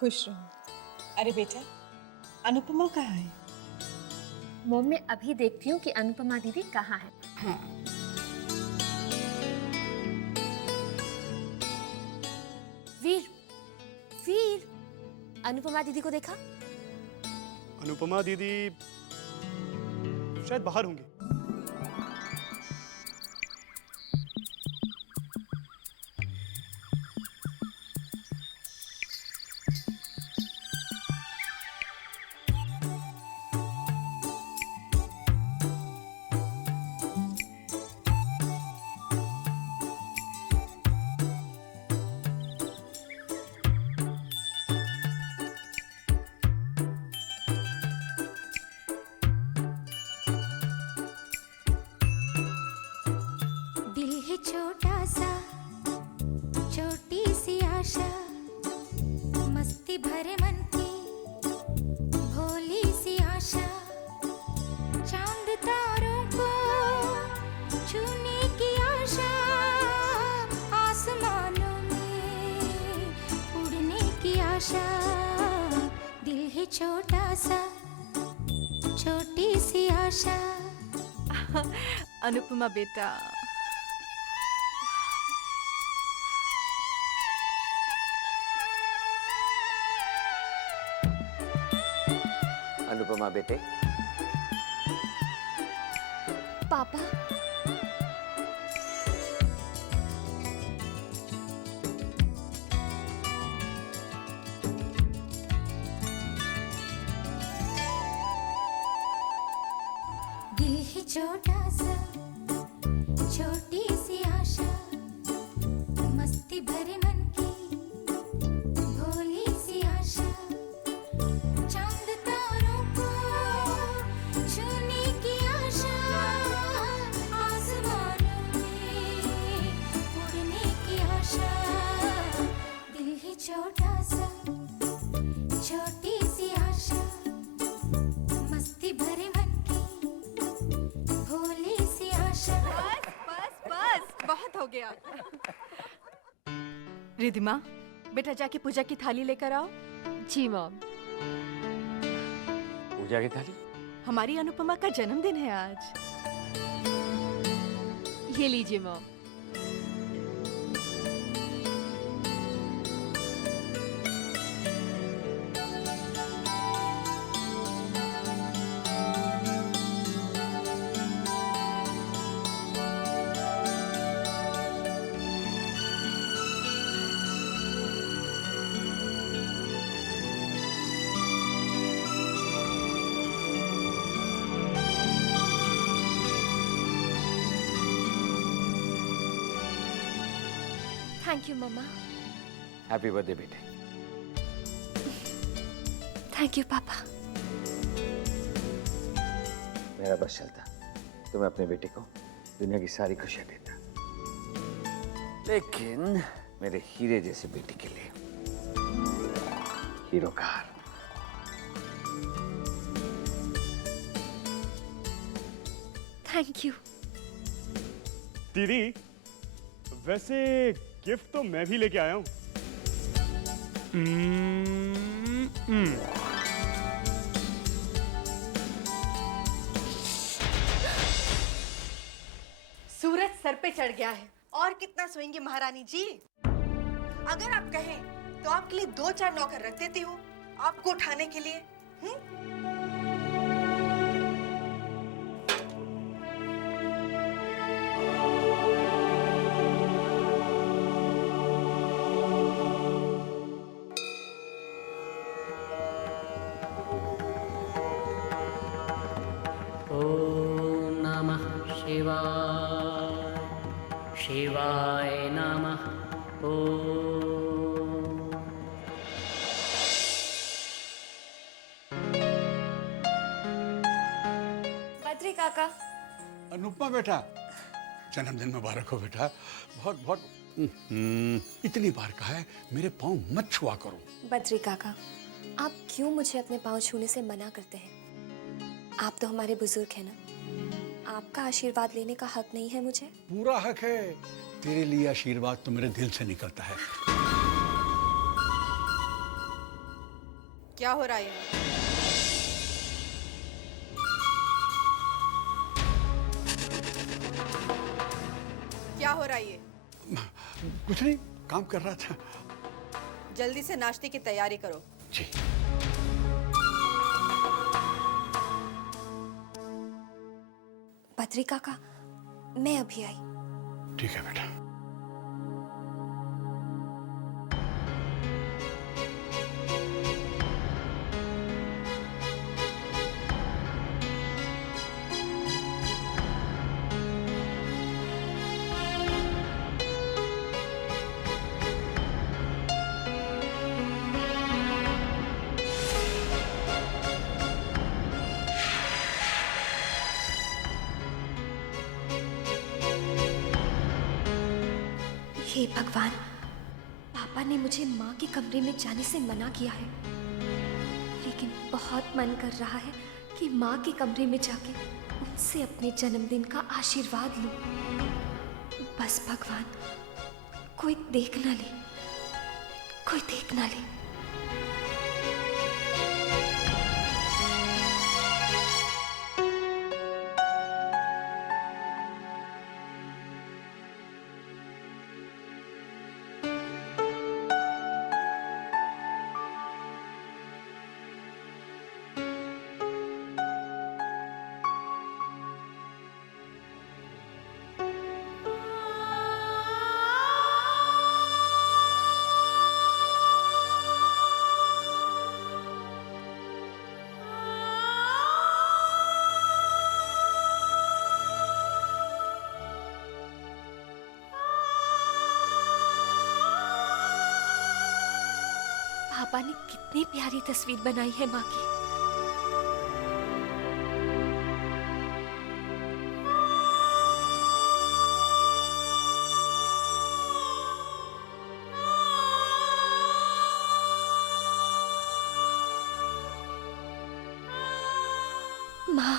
खुश रहो। अरे बेटा, अनुपमा कहाँ है? मॉम, मैं अभी देखती हूँ कि अनुपमा दीदी कहाँ है। हाँ। वीर, वीर, अनुपमा दीदी को देखा? अनुपमा दीदी शायद बाहर होंगी। दिल है छोटा सा, छोटी सी आशा, मस्ती भरे मन की भोली सी आशा, चांद तारों को छूने की आशा, आसमानों में उड़ने की आशा। दिल है छोटा सा, छोटी सी आशा। अनुपमा बेटा, अनुपमा बेटे, पापा, दिल है छोटा सा, छोटी सी आशा, मस्ती भरे मन की भोली सी आशा, चांद तारों को छूने की आशा, आसमानों में उड़ने की आशा। दिल है छोटा सा, छोटी सी आशा, मस्ती भरे मन की भोली सी आशा। बस बस बहुत हो गया। रिधिमा, बेटा जाके पूजा की थाली लेकर आओ। जी मॉम। पूजा की थाली? हमारी अनुपमा का जन्मदिन है आज। ये लीजिए मॉम। थैंक यू मम्मा। हैप्पी बर्थडे बेटे। थैंक यू पापा। मेरा बस चलता तो मैं अपने बेटे को दुनिया की सारी खुशियां देता, लेकिन मेरे हीरे जैसे बेटे के लिए हीरो का हार। Thank you. दीदी, वैसे गिफ्ट तो मैं भी लेके आया हूँ। सूरज सर पे चढ़ गया है। और कितना सोएंगे महारानी जी? अगर आप कहें तो आपके लिए 2-4 नौकर रख देती हूँ आपको उठाने के लिए। ॐ नमः शिवाय, शिवाय नमः। ॐ बद्री काका। अनुपमा बेटा, जन्मदिन मुबारक हो बेटा। बहुत बहुत इतनी बार कहा है मेरे पाँव मत छुआ करो। बद्री काका, आप क्यों मुझे अपने पाँव छूने से मना करते हैं? आप तो हमारे बुजुर्ग हैं ना। आपका आशीर्वाद लेने का हक नहीं है मुझे? पूरा हक है। तेरे लिए आशीर्वाद तो मेरे दिल से निकलता है। क्या हो रहा है यहाँ? क्या हो रहा है ये? कुछ नहीं, काम कर रहा था। जल्दी से नाश्ते की तैयारी करो। जी। बद्री काका, मैं अभी आई। ठीक है बेटा। हे भगवान, पापा ने मुझे माँ के कमरे में जाने से मना किया है, लेकिन बहुत मन कर रहा है कि माँ के कमरे में जाके उनसे अपने जन्मदिन का आशीर्वाद लूं। बस भगवान, कोई देख ना ले, कोई देख ना ले। पापा ने कितनी प्यारी तस्वीर बनाई है माँ की। माँ,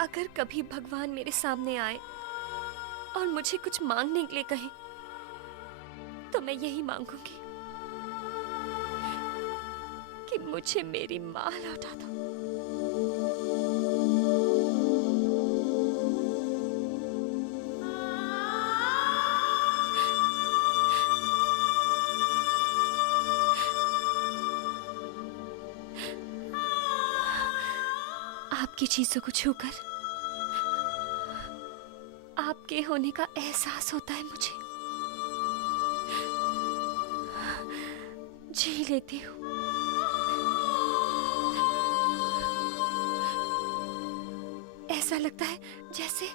अगर कभी भगवान मेरे सामने आए और मुझे कुछ मांगने के लिए कहे, तो मैं यही मांगूंगी कि मुझे मेरी माँ लौटा दो। आपकी चीजों को छूकर आपके होने का एहसास होता है मुझे। जी लेती हूँ। ऐसा लगता है जैसे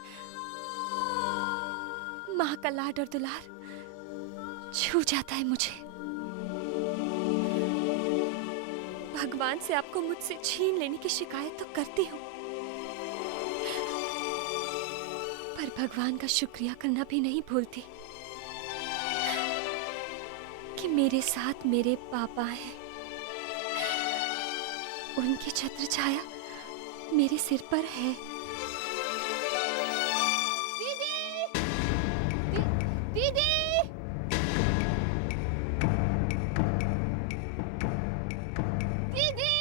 माँ का लाड और दुलार छू जाता है मुझे। भगवान से आपको मुझसे छीन लेने की शिकायत तो करती हूँ, पर भगवान का शुक्रिया करना भी नहीं भूलती कि मेरे साथ मेरे पापा हैं। उनकी छत्र छाया मेरे सिर पर है। दीदी! दीदी!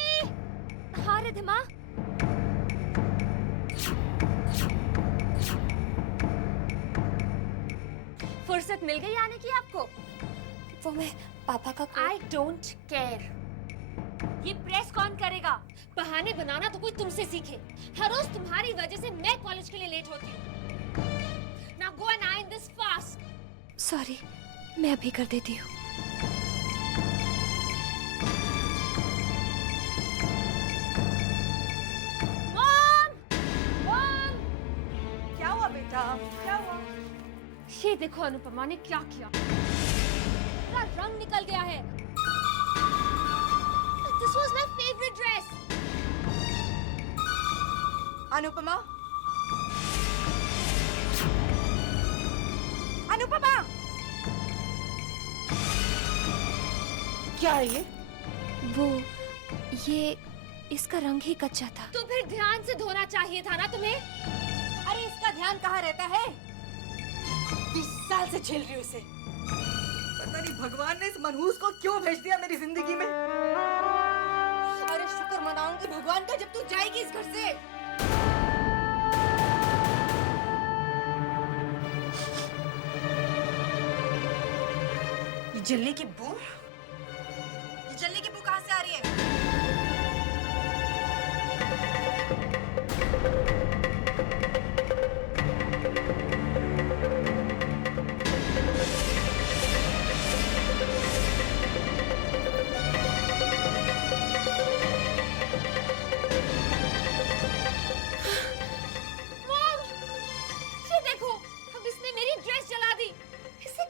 हाँ रिधिमा, फुर्सत मिल गई आने की आपको? वो मैं पापा का आई डोंट केयर। ये प्रेस कौन करेगा? बहाने बनाना तो कोई तुमसे सीखे। हर रोज तुम्हारी वजह से मैं कॉलेज के लिए लेट होती हूँ। Now go and iron this fast. Sorry, मैं अभी कर देती हूँ। मॉम! मॉम! क्या हुआ बेटा? क्या हुआ? ये देखो अनुपमा ने क्या किया। पूरा रंग निकल गया है। This was my favorite dress. Anupama, Anupama, क्या है ये? ये इसका रंग ही कच्चा था। तो फिर ध्यान से धोना चाहिए था ना तुम्हें। अरे इसका ध्यान कहाँ रहता है? 20 साल से झेल रही हूँ इसे। पता नहीं भगवान ने इस मनहूस को क्यों भेज दिया मेरी जिंदगी में। अरे शुक्र मनाऊंगी भगवान का जब तू जाएगी इस घर से। ये जलने की बू कहाँ से आ रही है?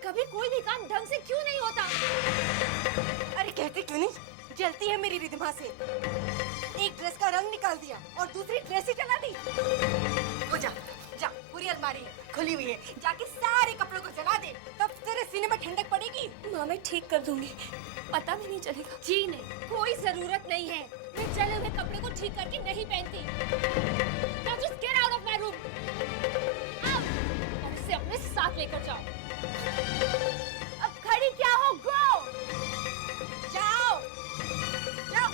कभी कोई भी काम ढंग से क्यों नहीं होता? अरे कहते क्यों नहीं? जलती है मेरी रिधिमा से। एक ड्रेस का रंग निकाल दिया और दूसरी ड्रेस ही जला दी। वो जा जा, पूरी अलमारी खुली हुई है, जाके सारे कपड़ों को जला दे, तब तेरे सीने में ठंडक पड़ेगी। माँ मैं ठीक कर दूंगी, पता भी नहीं चलेगा। जी नहीं, कोई जरूरत नहीं है। मैं जले हुए कपड़े को ठीक करके नहीं पहनती। Now just get out of my room. और इसे अपने साथ लेकर जाओ। अब खड़ी क्या हो? गो! जाओ जाओ।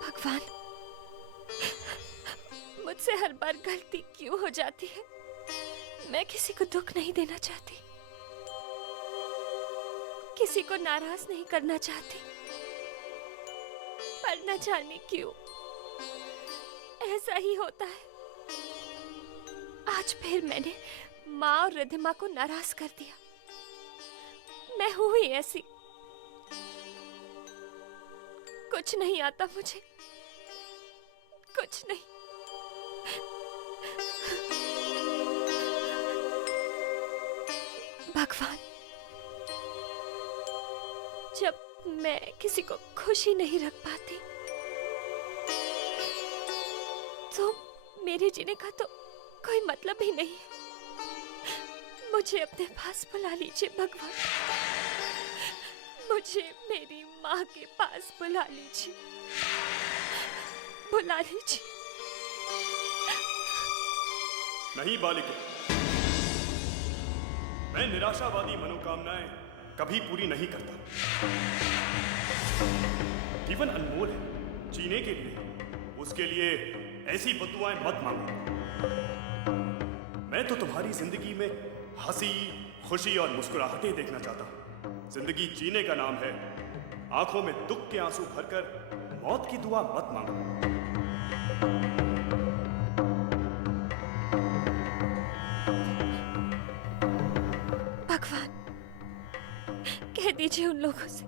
भगवान, मुझसे हर बार गलती क्यों हो जाती है? मैं किसी को दुख नहीं देना चाहती, किसी को नाराज नहीं करना चाहती, पर न जाने क्यों ऐसा ही होता है। आज फिर मैंने माँ और रिधिमा को नाराज कर दिया। मैं हूं ही ऐसी, कुछ नहीं आता मुझे, कुछ नहीं। भगवान, जब मैं किसी को खुशी नहीं रख पाती तो मेरे जीने का तो कोई मतलब ही नहीं है। मुझे अपने पास बुला लीजिए भगवान, मुझे मेरी माँ के पास बुला लीजिए, बुला लीजिए। नहीं बालिके, मैं निराशावादी मनोकामनाएं कभी पूरी नहीं करता। जीवन अनमोल है, जीने के लिए उसके लिए ऐसी बददुआएं मत मांगो। मैं तो तुम्हारी जिंदगी में हंसी, खुशी और मुस्कुराहटें देखना चाहता हूं। जिंदगी जीने का नाम है, आंखों में दुख के आंसू भरकर मौत की दुआ मत मांगो। भगवान, कह दीजिए उन लोगों से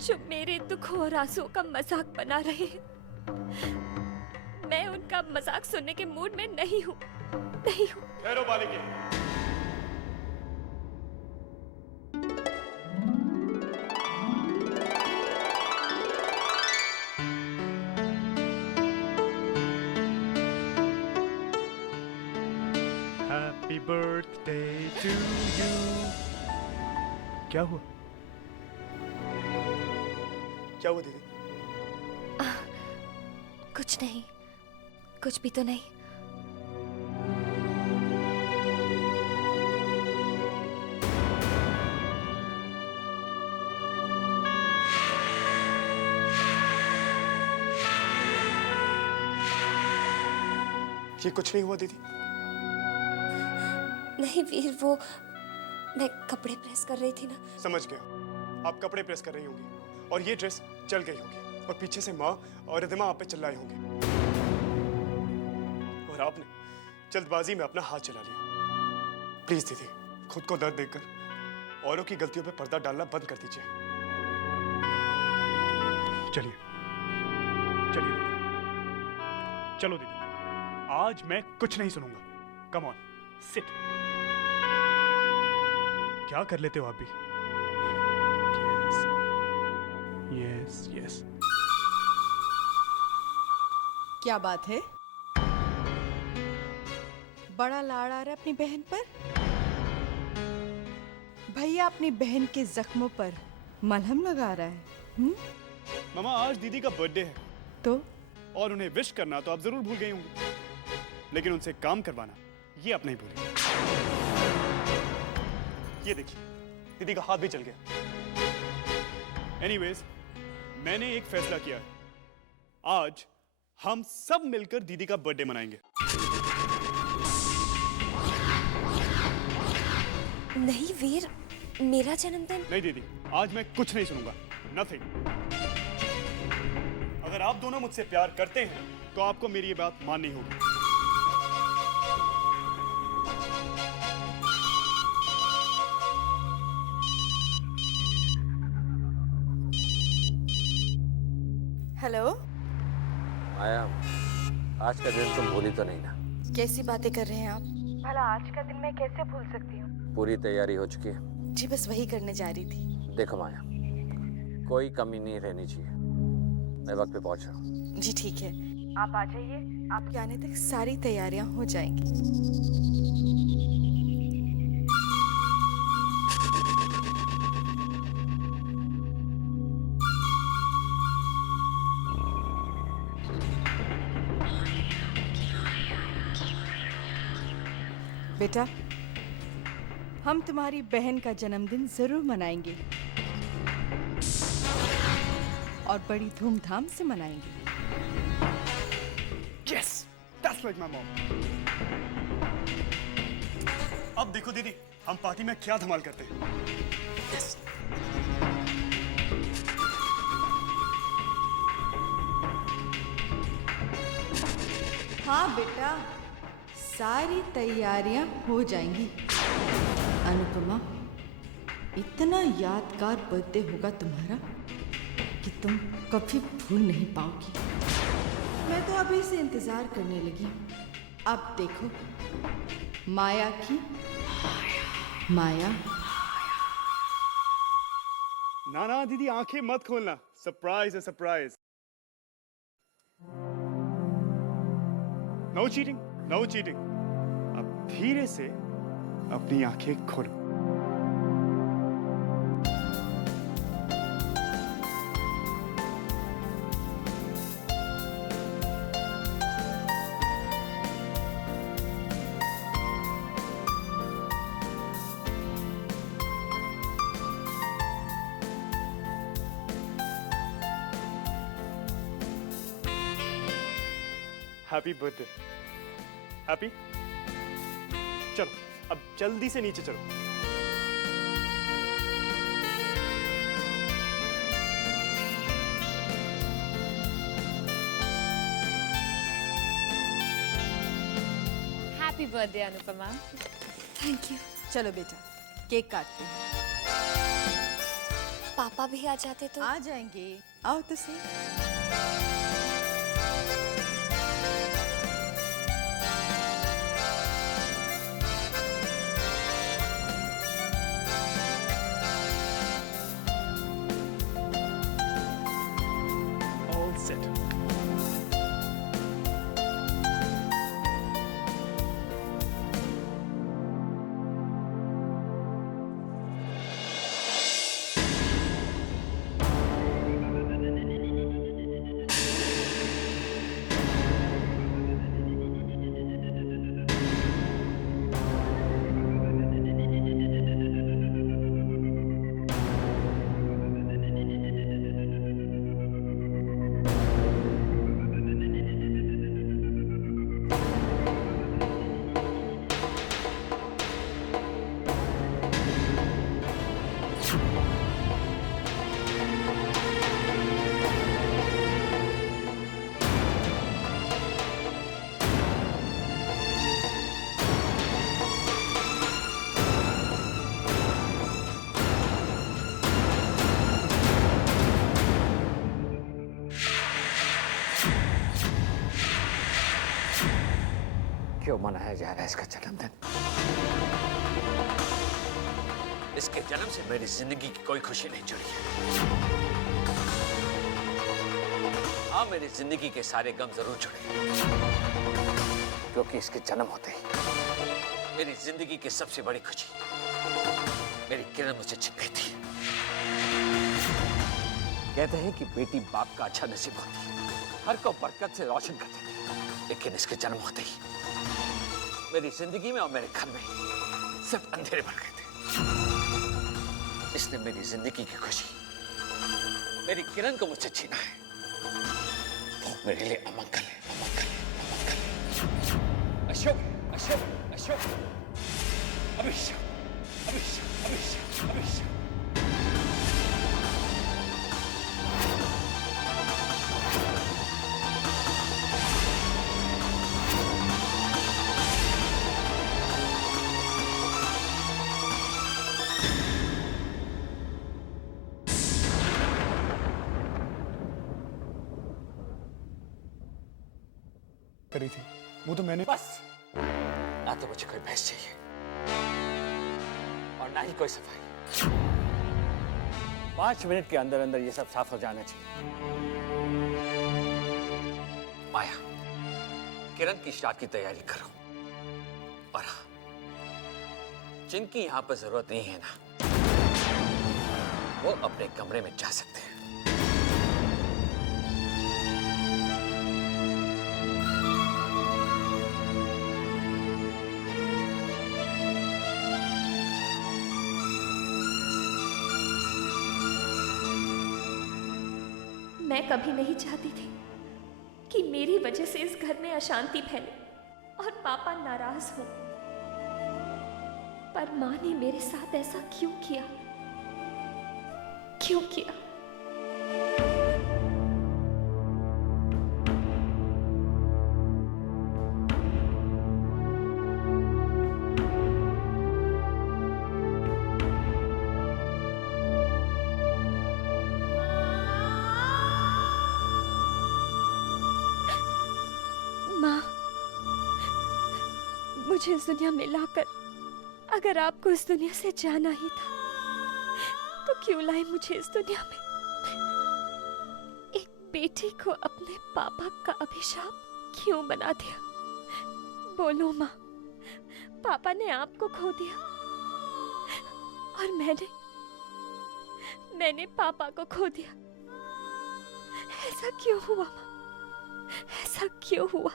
जो मेरे दुखों और आंसुओं का मजाक बना रहे हैं। मैं उनका मजाक सुनने के मूड में नहीं हूँ, नहीं हूँ। ठहरो बालिके, हैप्पी बर्थडे टू यू। क्या हुआ? क्या हुआ दीदी? कुछ नहीं, कुछ भी तो नहीं। ये कुछ नहीं हुआ दीदी? नहीं वीर, वो मैं कपड़े प्रेस कर रही थी ना। समझ गया, आप कपड़े प्रेस कर रही होंगी और ये ड्रेस जल गई होगी और पीछे से माँ और रिधिमा आप पे चिल्लाई होंगी और आपने जल्दबाजी में अपना हाथ चला लिया। प्लीज दीदी, खुद को दर्द देकर औरों की गलतियों पे पर्दा डालना बंद कर दीजिए। चलिए चलिए दीदी, चलो दीदी, आज मैं कुछ नहीं सुनूंगा। Come on, sit. क्या कर लेते हो आप भी? Yes yes. क्या बात है? बड़ा लाड़ आ रहा है अपनी बहन पर? भैया अपनी बहन के जख्मों पर मलहम लगा रहा है। मामा आज दीदी का बर्थडे है तो और उन्हें विश करना तो आप जरूर भूल गई होंगी, लेकिन उनसे काम करवाना ये आप नहीं भूलेंगे। ये देखिए दीदी का हाथ भी चल गया। एनीवेज, मैंने एक फैसला किया है, आज हम सब मिलकर दीदी का बर्थडे मनाएंगे। नहीं वीर, मेरा जन्मदिन। नहीं दीदी, आज मैं कुछ नहीं सुनूंगा, नथिंग। अगर आप दोनों मुझसे प्यार करते हैं तो आपको मेरी ये बात माननी होगी। हेलो, आया, आज का दिन तुम भूली तो नहीं ना? कैसी बातें कर रहे हैं आप? भला आज का दिन मैं कैसे भूल सकती हूँ? पूरी तैयारी हो चुकी है? जी बस वही करने जा रही थी। देखो माया, कोई कमी नहीं रहनी चाहिए। मैं वक्त पे पहुंच रहा हूँ। जी ठीक है, आप आ जाइए, आपके आने तक सारी तैयारियां हो जाएंगी। बेटा, हम तुम्हारी बहन का जन्मदिन जरूर मनाएंगे और बड़ी धूमधाम से मनाएंगे। Yes, that's like my mom. अब देखो दीदी, हम पार्टी में क्या धमाल करते हैं। Yes. हाँ बेटा, सारी तैयारियां हो जाएंगी। अनुपमा, इतना यादगार बर्थडे होगा तुम्हारा कि तुम कभी भूल नहीं पाओगी। मैं तो अभी से इंतजार करने लगी। अब देखो माया की माया। ना ना दीदी, आंखें मत खोलना, सरप्राइज है surprise. No cheating, no cheating. अब धीरे से अपनी आंखें खोलो। Happy birthday. हैप्पी। चलो अब जल्दी से नीचे चलो। Happy birthday Anupama. Thank you. चलो बेटा, केक काटते हैं। पापा भी आ जाते तो। आ जाएंगे, आओ तो सही। All set. क्यों मनाया जा रहा है इसका जन्मदिन? इसके जन्म से मेरी जिंदगी की कोई खुशी नहीं जुड़ी है। हाँ, मेरी जिंदगी के सारे गम जरूर जुड़े, क्योंकि इसके जन्म होते ही मेरी जिंदगी की सबसे बड़ी खुशी मेरी किरण मुझसे छिप गई थी। कहते हैं कि बेटी बाप का अच्छा नसीब होती है, हर को बरकत से रोशन कर देती है, लेकिन इसके जन्म होते ही मेरी जिंदगी में और मेरे घर में सिर्फ अंधेरे भर गए थे। इसने मेरी जिंदगी की खुशी, मेरी किरण को मुझसे छीना है। वो मेरे लिए अमंगल है, अमंगल है, अमंगल है। अशोक, अशोक, अशोक, अभिषेक, अभिषेक, अभिषेक, अभिषेक। करी थी वो तो मैंने। बस, ना तो मुझे कोई बहस चाहिए और ना ही कोई सफाई। 5 मिनट के अंदर अंदर ये सब साफ हो जाना चाहिए। माया, किरण की शादी की तैयारी करो। और हाँ, जिनकी यहां पर जरूरत नहीं है ना, वो अपने कमरे में जा सकते हैं। मैं कभी नहीं चाहती थी कि मेरी वजह से इस घर में अशांति फैले और पापा नाराज हो, पर माँ ने मेरे साथ ऐसा क्यों किया? क्यों किया? माँ, मुझे इस दुनिया में लाकर अगर आपको इस दुनिया से जाना ही था तो क्यों लाए मुझे इस दुनिया में? एक बेटी को अपने पापा का अभिशाप क्यों बना दिया? बोलो माँ, पापा ने आपको खो दिया और मैंने पापा को खो दिया। ऐसा क्यों हुआ माँ? ऐसा क्यों हुआ?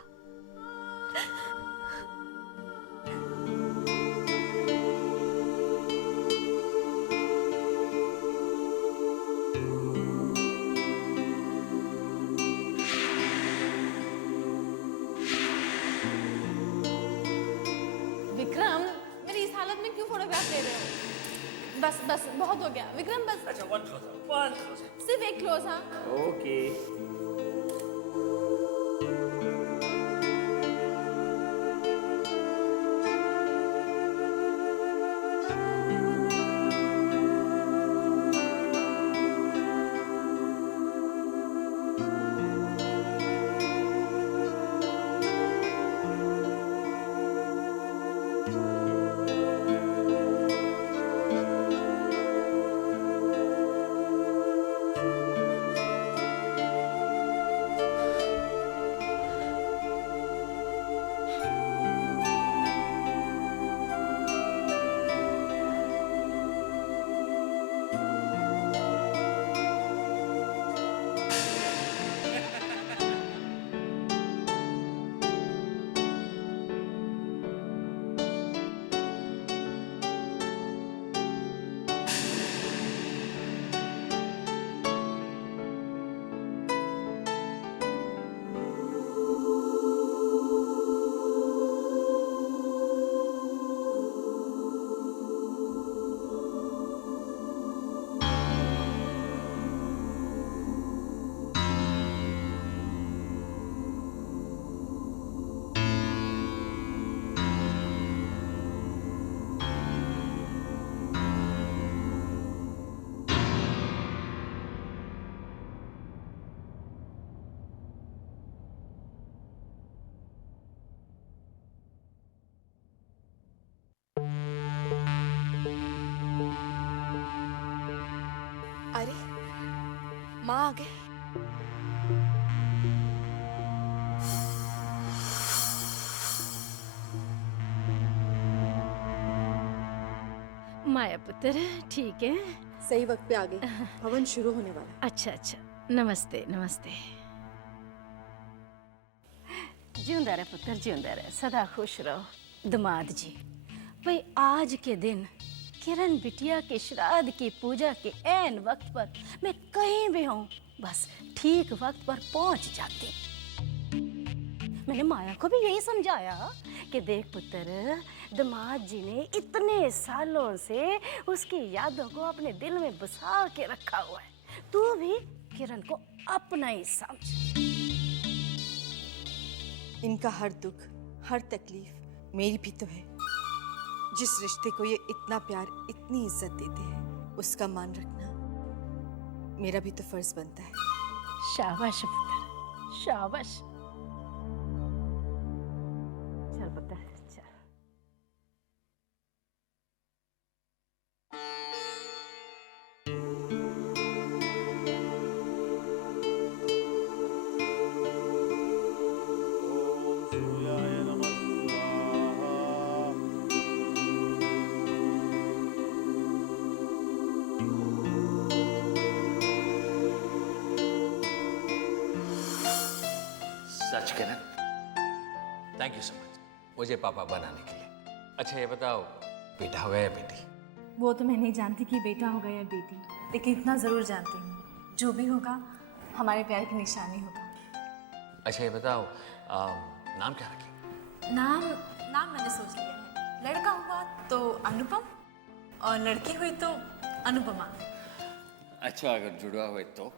विक्रम, मेरी इस हालत में क्यों फोटोग्राफ ले रहे हो? बस बस बहुत हो गया विक्रम, बस। अच्छा, वन क्लोज। सिर्फ एक क्लोज। हाँ ओके। अरे माँ आ गए। माया पुत्र ठीक है? सही वक्त पे आ गई। हवन शुरू होने वाला। अच्छा अच्छा, नमस्ते नमस्ते। जिंदा रहे पुत्र, जिंदा रहे, सदा खुश रहो। दामाद जी, भाई आज के दिन किरण बिटिया के श्राद्ध की पूजा के ऐन वक्त पर मैं कहीं भी हूँ बस ठीक वक्त पर पहुँच जाती। मैंने माया को भी यही समझाया कि देख पुत्र, दामाद जी ने इतने सालों से उसकी यादों को अपने दिल में बसा के रखा हुआ है, तू भी किरण को अपना ही समझ। इनका हर दुख, हर तकलीफ मेरी भी तो है। जिस रिश्ते को ये इतना प्यार, इतनी इज्जत देते हैं, उसका मान रखना मेरा भी तो फर्ज बनता है। शाबाश पुत्र, शाबाश। चल पुत्र चल। सच किरण, थैंक यू सो मच मुझे पापा बनाने के लिए। अच्छा ये बताओ, बेटा हो गया या बेटी? वो तो मैं नहीं जानती कि बेटा होगा या बेटी, लेकिन इतना ज़रूर जानती हूँ, जो भी होगा हमारे प्यार की निशानी होगा। अच्छा ये बताओ, नाम क्या रखें? नाम मैंने सोच लिया है। लड़का हुआ तो अनुपम और लड़की हुई तो अनुपमा। अच्छा अगर जुड़वा हुए तो?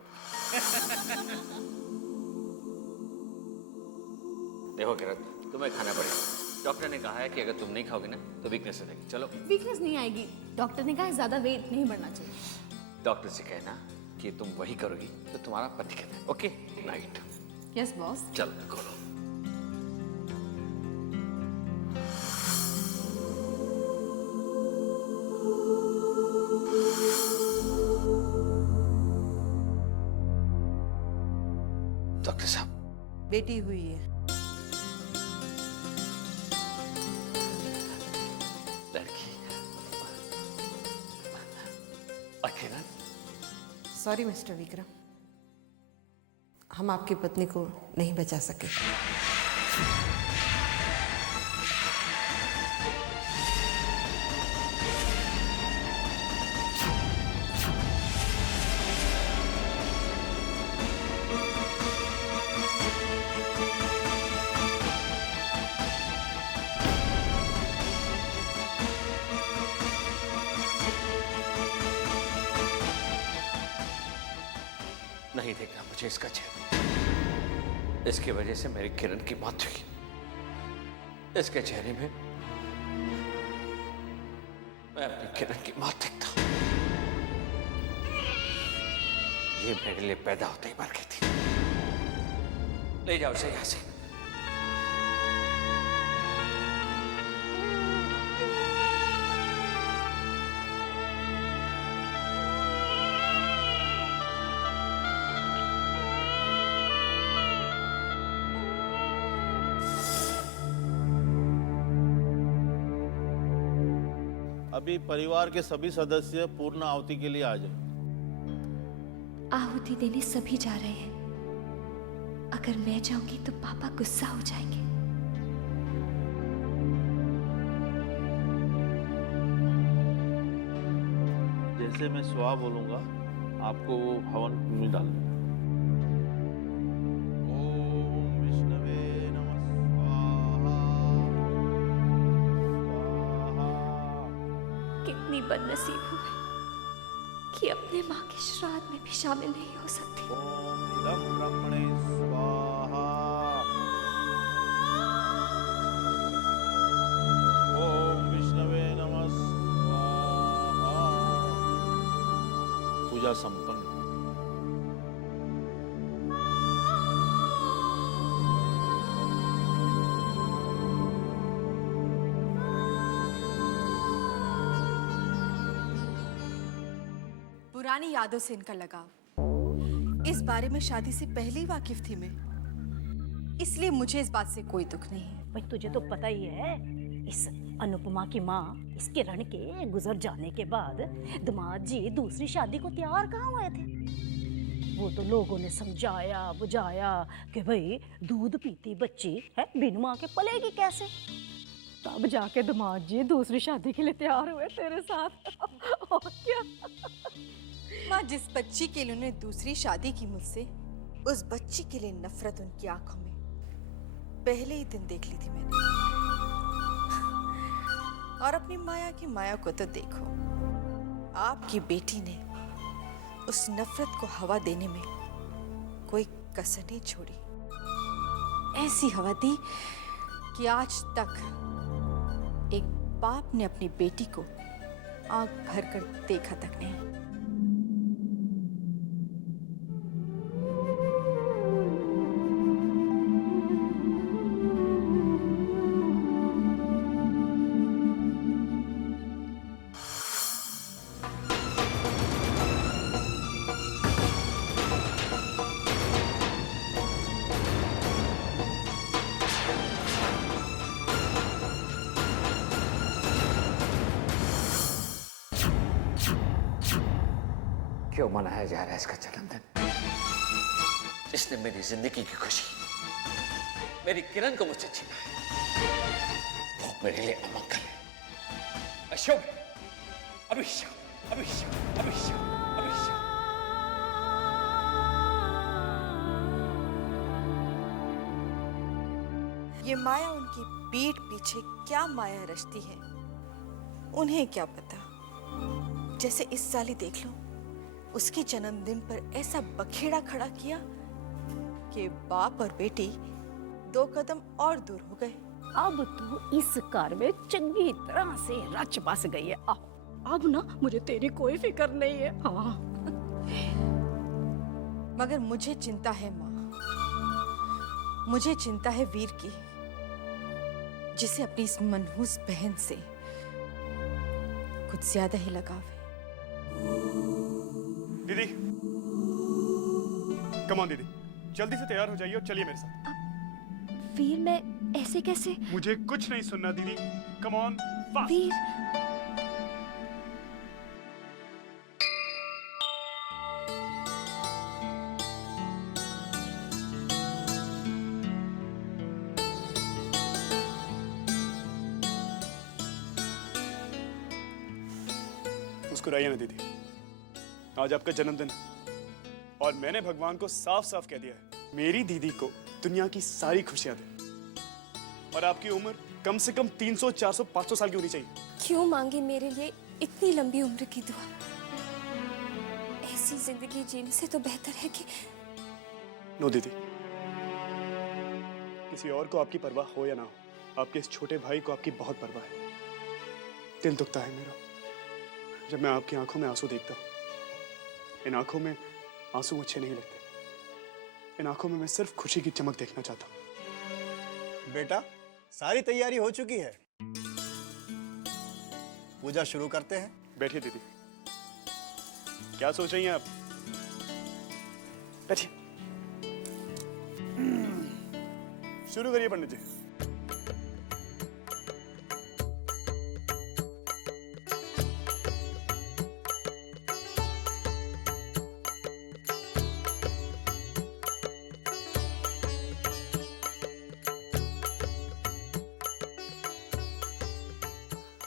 देखो किरण, तुम्हें खाना पड़ेगा। डॉक्टर ने कहा है कि अगर तुम नहीं खाओगे ना तो वीकनेस आ जाएगी। चलो। वीकनेस नहीं आएगी, डॉक्टर ने कहा है ज़्यादा वेट नहीं बढ़ना चाहिए। डॉक्टर से कहना कि तुम वही करोगी तो तुम्हारा पति कहता है। Okay, night. Yes boss. चलो खोलो। डॉक्टर साहब, बेटी हुई है। लड़की। अकेला? सॉरी मिस्टर विक्रम, हम आपकी पत्नी को नहीं बचा सके। नहीं देखना मुझे इसका चेहरा। इसकी वजह से मेरी किरण की मौत हुई। इसके चेहरे में मैं अपनी किरण की मौत देखता हूं। ये मेरे लिए पैदा होते ही मर गई थी। ले जाओ इसे यहां से। अभी परिवार के सभी सदस्य पूर्ण आहुति के लिए आ जाएं। आहुति देने सभी जा रहे हैं। अगर मैं जाऊंगी तो पापा गुस्सा हो जाएंगे। जैसे मैं स्वाहा बोलूंगा आपको वो हवन में डाल दें। ओम विष्णवे नमः स्वाहा। कितनी बदनसीब हूँ मैं कि अपने माँ के श्राद्ध में भी शामिल नहीं हो सकती। ओम इदं ब्रह्मणे स्वाहा। ओम विष्णवे नमः स्वाहा। पूजा संपन्न। पुरानी यादों से इनका लगाव, इस बारे में शादी से पहले ही वाकिफ थी मैं, इसलिए मुझे इस बात से कोई दुख नहीं है। भाई तुझे तो पता ही है, इस अनुपमा की माँ इस किरण के गुजर जाने के बाद दामाद जी दूसरी शादी को तैयार कहाँ हुए थे। वो तो लोगों ने समझाया बुझाया कि भाई दूध पीती बच्ची है बिन माँ के पलेगी कैसे, तब जाके दामाद जी दूसरी शादी के लिए तैयार हुए तेरे साथ। और क्या माँ, जिस बच्ची के लिए उन्होंने दूसरी शादी की मुझसे, उस बच्ची के लिए नफरत उनकी आंखों में पहले ही दिन देख ली थी मैंने। और अपनी माया की माया को तो देखो, आपकी बेटी ने उस नफरत को हवा देने में कोई कसर नहीं छोड़ी। ऐसी हवा दी कि आज तक एक बाप ने अपनी बेटी को आंख भरकर देखा तक नहीं। क्यों मनाया जा रहा है इसका जन्मदिन? इसने मेरी जिंदगी की खुशी, मेरी किरण को मुझसे छीना है। वो मेरे लिए अमंगल है, अशुभ है, अभिशाप, अभिशाप, अभिशाप, अभिशाप। ये माया उनकी पीठ पीछे क्या माया रचती है, उन्हें क्या पता। जैसे इस साल ही देख लो, उसके जन्मदिन पर ऐसा बखेड़ा खड़ा किया कि बाप और बेटी 2 कदम और दूर हो गए। अब तो इस कार में चंगी तरह से रच बस गई है। अब ना मुझे तेरी कोई फिक्र नहीं है। हाँ, मगर मुझे चिंता है माँ, मुझे चिंता है वीर की, जिसे अपनी इस मनहूस बहन से कुछ ज्यादा ही लगाव है। दीदी, कम ऑन दीदी, जल्दी से तैयार हो जाइए और चलिए मेरे साथ। वीर, मैं ऐसे कैसे? मुझे कुछ नहीं सुनना दीदी, कम ऑन फास्ट। वीर, मुस्कुराइए ना दीदी, आज आपका जन्मदिन है और मैंने भगवान को साफ साफ कह दिया है, मेरी दीदी को दुनिया की सारी खुशियां दे। और आपकी उम्र कम से कम 300, 400, 500 साल की होनी चाहिए। क्यों मांगी मेरे लिए इतनी लंबी उम्र की दुआ? ऐसी जिंदगी जीने से तो बेहतर है कि नो दीदी, किसी और को आपकी परवाह हो या ना हो, आपके इस छोटे भाई को आपकी बहुत परवाह है। दिल दुखता है मेरा जब मैं आपकी आंखों में आंसू देखता हूँ। इन आंखों में आंसू अच्छे नहीं लगते, इन आंखों में मैं सिर्फ खुशी की चमक देखना चाहता हूँ। बेटा, सारी तैयारी हो चुकी है, पूजा शुरू करते हैं। बैठिए दीदी, क्या सोच रही हैं आप? बैठिए, शुरू करिए पंडित जी।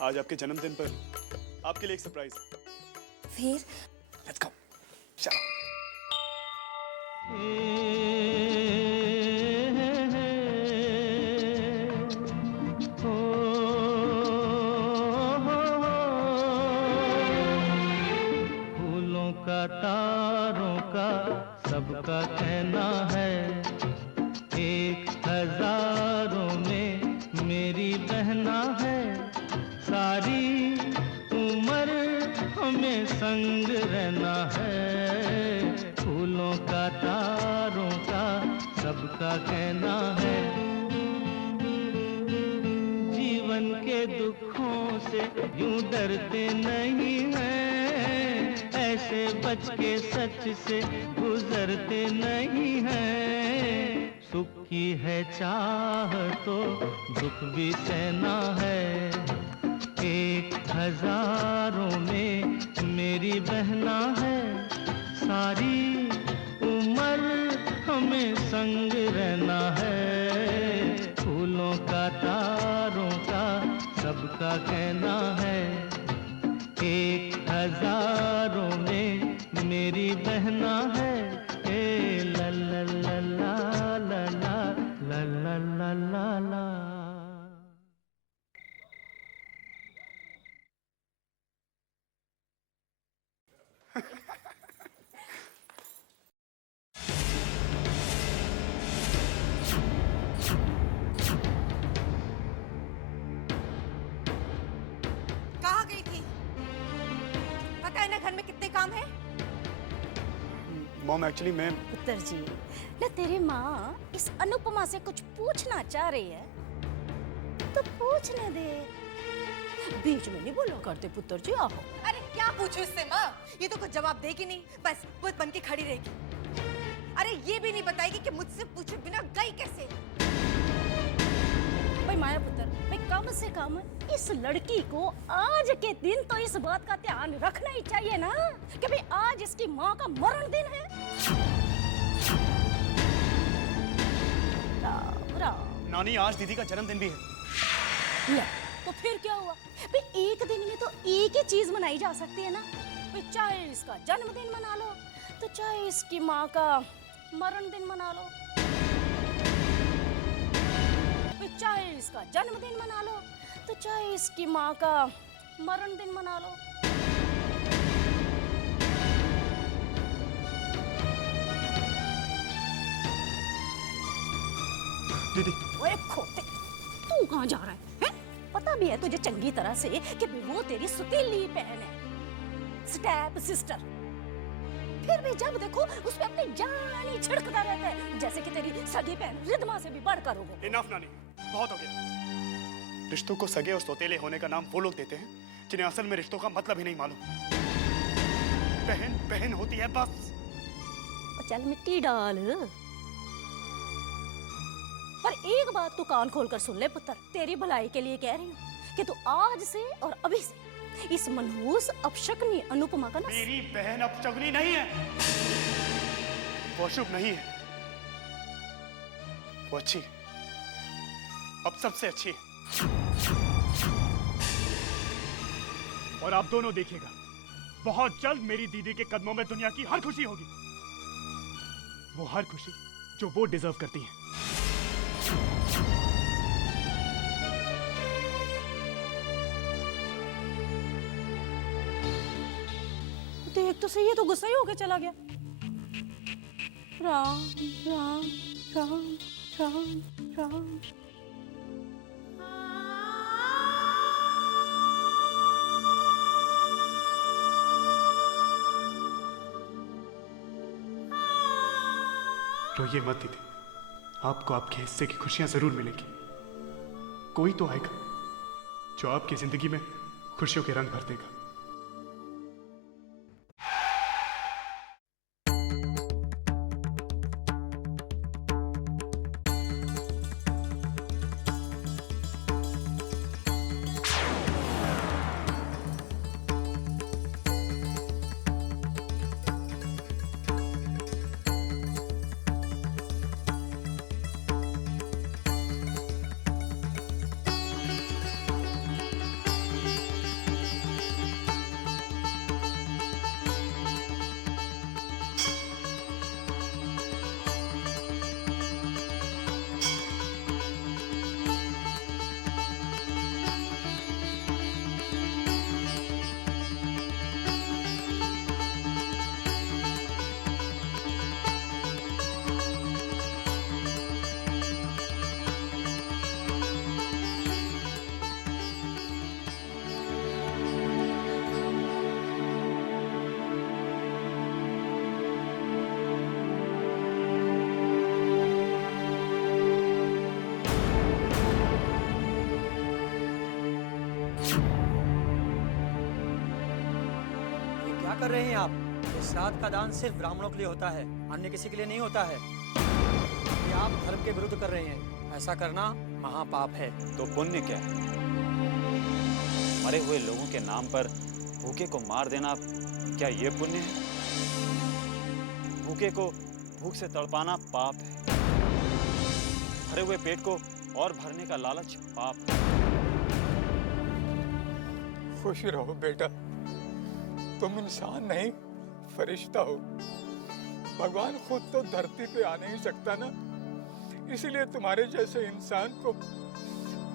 आज आपके जन्मदिन पर आपके लिए एक सरप्राइज है। वीर, लेट्स गो, चलो। फूलों का तारों का सबका कहना है, 1000 में मेरी बहना है। सारी उम्र हमें संग रहना है, फूलों का तारों का सबका कहना है। जीवन के दुखों से यूं डरते नहीं हैं, ऐसे बच के सच से गुजरते नहीं हैं। सुख की है चाह तो दुख भी सहना है। हजारों में मेरी बहना है, सारी उम्र हमें संग रहना है। फूलों का तारों का सबका कहना है, एक हजारों में मेरी बहना है। ए ला ला ला ला ला ला ला ला ला ला। कहाँ गई थी? पता है ना घर में कितने काम है? मॉम एक्चुअली मैं पुत्र जी, न तेरी माँ इस अनुपमा से कुछ पूछना चाह रही है तो पूछने दे, बीच में नहीं बोलो करते पुत्र जी। आओ। अरे क्या पूछूं इससे माँ? ये तो कुछ जवाब देगी नहीं, बस बुत बन के खड़ी रहेगी। अरे ये भी नहीं बताएगी कि मुझसे पूछे बिना गई कैसे। भाई माया पुत्र, भाई कम से कम इस लड़की को आज के दिन तो इस बात का ध्यान रखना ही चाहिए ना कि भाई आज इसकी माँ का मरण दिन है। राम राम। नानी, आज दीदी का जन्मदिन भी है। ले, तो फिर क्या हुआ भाई, एक दिन में तो एक ही चीज मनाई जा सकती है ना भाई। चाहे इसका जन्मदिन मना लो, तो चाहे इसकी माँ का मरण दिन मना लो। चाहे इसका जन्मदिन मना लो, तो चाहे इसकी माँ का मरण दिन मना लो। दीदी, ओए खोते, तू कहाँ जा रहा है? पता भी है तुझे चंगी तरह से कि वो तेरी सुतीली बहन है, स्टेप सिस्टर। फिर भी जब देखो उस पे अपनी जान ही छिड़कता रहता है, जैसे कि तेरी सगी बहन रिद्मा से भी बढ़कर हो। इनफ नानी, बहुत हो गया। रिश्तों को सगे और सौतेले होने का नाम वो लोग देते हैं जिन्हें असल में रिश्तों का मतलब ही नहीं मालूम। बहन बहन होती है बस। चल मिट्टी डाल, पर एक बात तू कान खोलकर सुन ले पुत्र, तेरी भलाई के लिए कह रही हूँ कि तू आज से और अभी से इस मनहूस अपशकुनी अनुपमा का ना। मेरी बहन अपशकुनी नहीं है, वो अशुभ नहीं है, वो अच्छी, अब सबसे अच्छी है। और आप दोनों देखिएगा, बहुत जल्द मेरी दीदी के कदमों में दुनिया की हर खुशी होगी, वो हर खुशी जो वो डिजर्व करती है। देख तो सही है, तो गुस्सा ही होके चला गया। राम राम राम राम राम। रोइए मत दीदी, आपको आपके हिस्से की खुशियां जरूर मिलेंगी। कोई तो आएगा जो आपकी जिंदगी में खुशियों के रंग भर देगा। कर रहे हैं आप? इस श्राद्ध का दान सिर्फ ब्राह्मणों के लिए होता है, अन्य किसी के लिए नहीं होता है। ये आप धर्म के विरुद्ध कर रहे हैं, ऐसा करना महापाप है। तो पुण्य क्या है? मरे हुए लोगों के नाम पर भूखे को मार देना, क्या ये पुण्य है? भूखे को भूख से तड़पाना पाप है। भरे हुए पेट को और भरने का लालच पाप है। खुश रहो बेटा, तुम इंसान नहीं फरिश्ता हो। भगवान खुद तो धरती पे आ नहीं सकता ना, इसलिए तुम्हारे जैसे इंसान को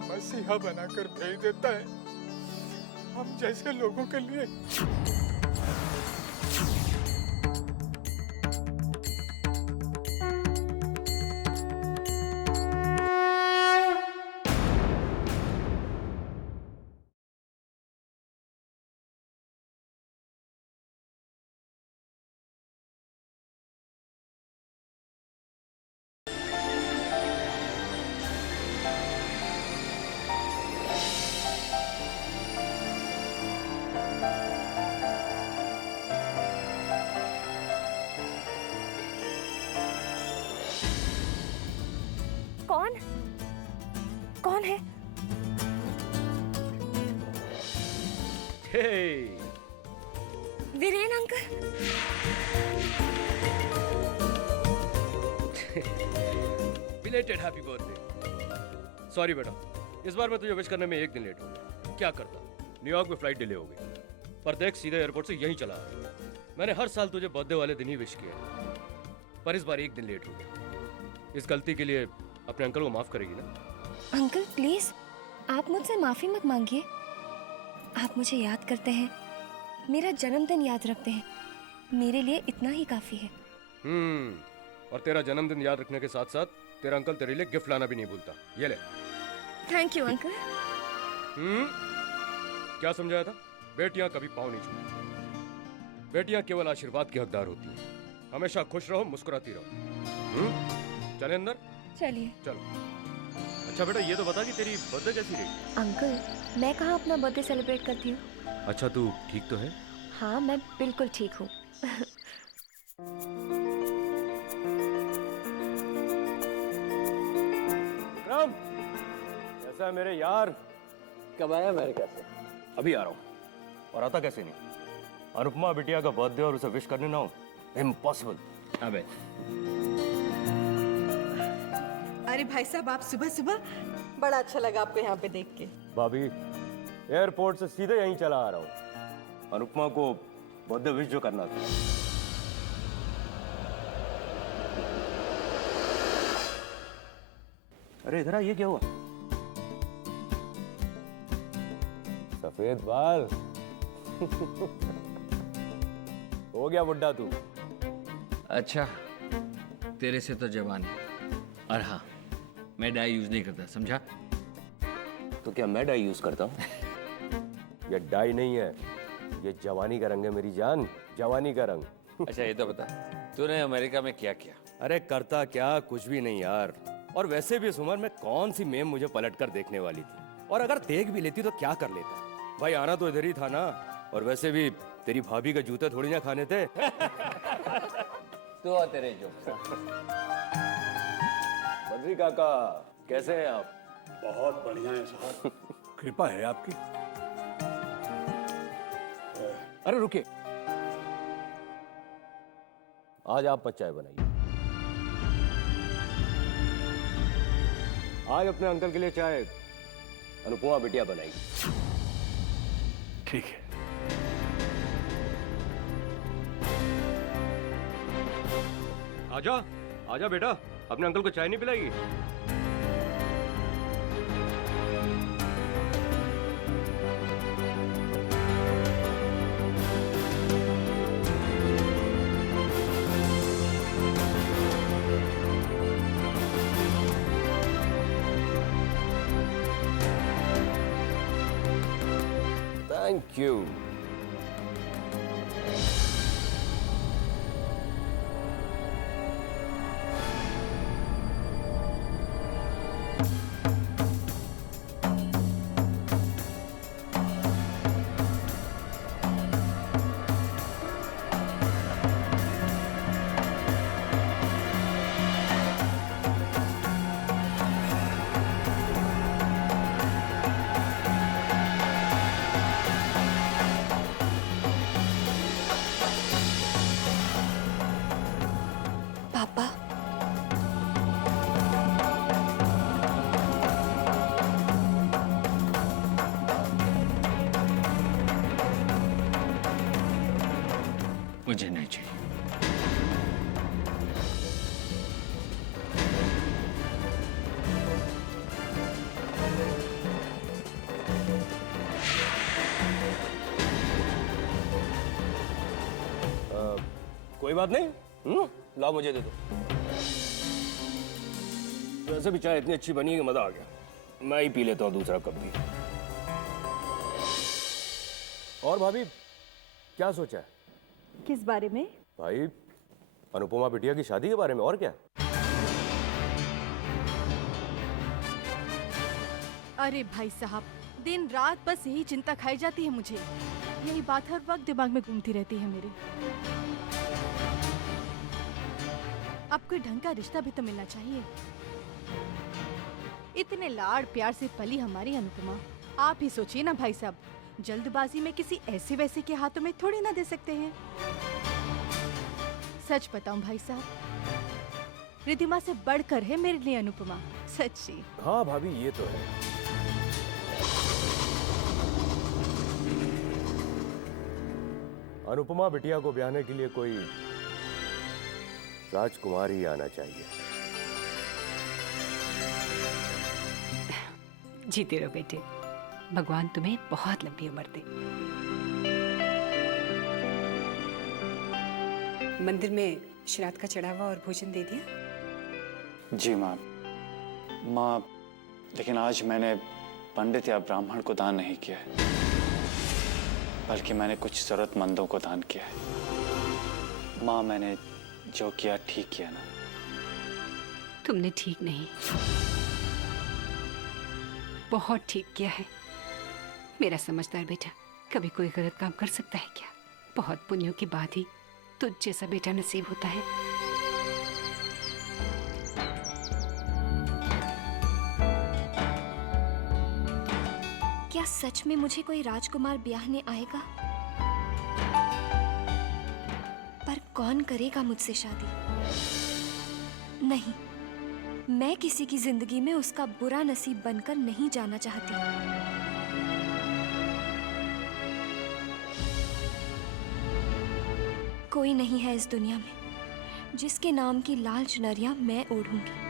मसीहा बनाकर भेज देता है हम जैसे लोगों के लिए। कौन कौन है? Hey Viren uncle. Belated happy birthday. Sorry बेटा, इस बार मैं तुझे विश करने में एक दिन लेट हो गया। क्या करता, न्यूयॉर्क में फ्लाइट डिले हो गई, पर देख सीधे एयरपोर्ट से यहीं चला आया। मैंने हर साल तुझे बर्थडे वाले दिन ही विश किया, पर इस बार एक दिन लेट हो गया। इस गलती के लिए अपने अंकल को माफ करेगी ना? अंकल प्लीज, आप मुझसे माफी मत मांगिए। आप मुझे याद करते हैं, मेरा जन्मदिन याद रखते हैं, मेरे लिए इतना ही काफी है। और तेरा जन्मदिन याद रखने के साथ साथ तेरा अंकल तेरे लिए गिफ्ट लाना भी नहीं भूलता। ये ले। Thank you uncle. क्या समझाया था? बेटियां कभी पाँव नहीं छूती। बेटियां केवल आशीर्वाद की हकदार होती हैं। हमेशा खुश रहो, मुस्कुराती रहो। चले अंदर। चलिए। चलो। अच्छा बेटा, ये तो बता कि तेरी बर्थडे कैसी रही? अंकल, मैं कहाँ अपना बर्थडे सेलिब्रेट करती हूँ। अच्छा, तू ठीक तो है? हाँ, मैं बिल्कुल ठीक हूँ। विक्रम, कैसा है मेरे यार? कब आया अमेरिका से? अभी आ रहा हूँ। और आता कैसे नहीं? अनुपमा बिटिया का बर्थडे और उसे विश करने ना हो, इम्पॉसिबल। अबे अरे भाई साहब, आप सुबह सुबह, बड़ा अच्छा लगा आपको यहाँ पे देख के। भाभी, एयरपोर्ट से सीधे यहीं चला आ रहा हूँ। अनुपमा को बर्थडे विश जो करना था। अरे इधर आ, ये क्या हुआ? सफेद बाल। हो गया बुड्ढा तू। अच्छा, तेरे से तो जवान है। और हाँ, मैं डाई यूज नहीं करता, समझा? तो क्या मैं डाई यूज करता हूँ? ये डाई नहीं है, ये जवानी का रंग है मेरी जान, जवानी का रंग। अच्छा ये तो बता, तूने अमेरिका में क्या किया? अरे करता क्या, कुछ भी नहीं यार। और वैसे भी इस उम्र में कौन सी मेम मुझे पलट कर देखने वाली थी, और अगर देख भी लेती तो क्या कर लेता। भाई आना तो इधर ही था ना, और वैसे भी तेरी भाभी के जूते थोड़ी ना खाने थे। तू और तेरे जो। बद्री काका, कैसे हैं आप? बहुत बढ़िया है साहब, कृपा है आपकी। अरे रुकिए, आज आप चाय बनाइए। आज अपने अंकल के लिए चाय अनुपमा बिटिया बनाएगी। ठीक है। आजा, आजा बेटा, अपने अंकल को चाय नहीं पिलाएगी? Thank you. मुझे नहीं चाहिए। कोई बात नहीं, लाओ मुझे दे दो। वैसे भी चाय इतनी अच्छी बनी है कि मजा आ गया। मैं ही पी लेता हूँ दूसरा कप भी। और भाभी क्या सोचा है? किस बारे में? भाई अनुपमा बिटिया की शादी के बारे में। और क्या? अरे भाई साहब, दिन रात बस यही चिंता खाई जाती है मुझे। यही बात हर वक्त दिमाग में घूमती रहती है मेरे। अब कोई ढंग का रिश्ता भी तो मिलना चाहिए। इतने लाड़ प्यार से पली हमारी अनुपमा, आप ही सोचिए ना भाई साहब, जल्दबाजी में किसी ऐसे वैसे के हाथों में थोड़ी ना दे सकते हैं। सच बताऊं भाई साहब, रिद्धिमा से बढ़कर है मेरे लिए अनुपमा, सच्ची। हाँ भाभी ये तो है। अनुपमा बिटिया को ब्याहने के लिए कोई राजकुमार ही आना चाहिए। जीते रहो बेटे, भगवान तुम्हें बहुत लंबी उम्र दे। मंदिर में श्राद्ध का चढ़ावा और भोजन दे दिया? जी माँ। माँ, लेकिन आज मैंने पंडित या ब्राह्मण को दान नहीं किया है, बल्कि मैंने कुछ जरूरतमंदों को दान किया है। माँ, मैंने जो किया ठीक किया ना? तुमने ठीक नहीं, बहुत ठीक किया है। मेरा समझदार बेटा कभी कोई गलत काम कर सकता है क्या? बहुत पुण्यों के बाद ही तुझ जैसा बेटा नसीब होता है। क्या सच में मुझे कोई राजकुमार ब्याहने आएगा? पर कौन करेगा मुझसे शादी? नहीं, मैं किसी की जिंदगी में उसका बुरा नसीब बनकर नहीं जाना चाहती। कोई नहीं है इस दुनिया में जिसके नाम की लाल चुनरिया मैं ओढ़ूंगी।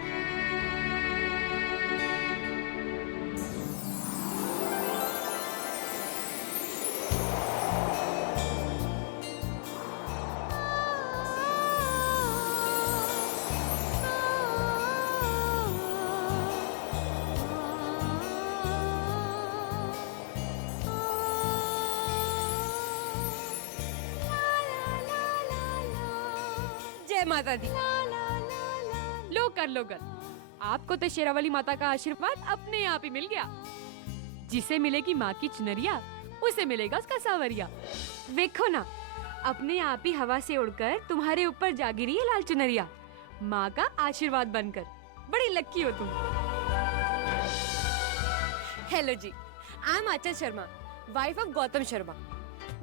जय माता दी। लो कर लो कर। आपको तो शेरावाली माता का आशीर्वाद अपने आप ही मिल गया। जिसे मिलेगी माँ की चुनरिया, उसे मिलेगा उसका सावरिया। देखो ना, अपने आप ही हवा से उड़कर तुम्हारे ऊपर जा गिरी है लाल चुनरिया, माँ का आशीर्वाद बनकर। बड़ी लक्की हो तुम। हेलो जी, I am Anchal Sharma, wife of Gautam Sharma.